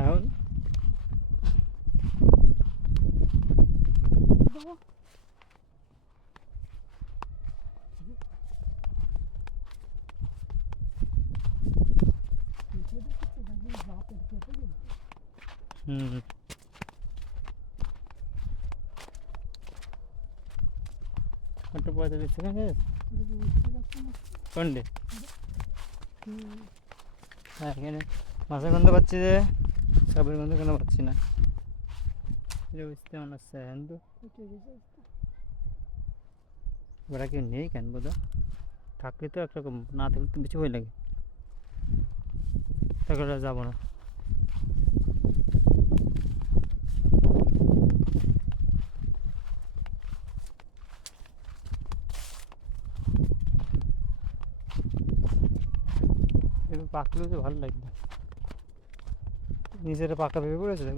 এখন একটা 45 সেকেন্ড কোনটে? হ্যাঁ, এখানে মাছের গন্ধ পাচ্ছি যে সাপের গন্ধ কেন পাচ্ছি না এটা বুঝতে মনে হচ্ছে। কিন্তু ওরা কেউ নেই কেন বোধহয়, থাকলে তো একরকম, না থাকলে তো বেশি ভয় লাগে, তাকে যাবো না। এবার পাকলেও তো ভালো লাগবে, নিজেরা পাকা ভেবে পড়েছে।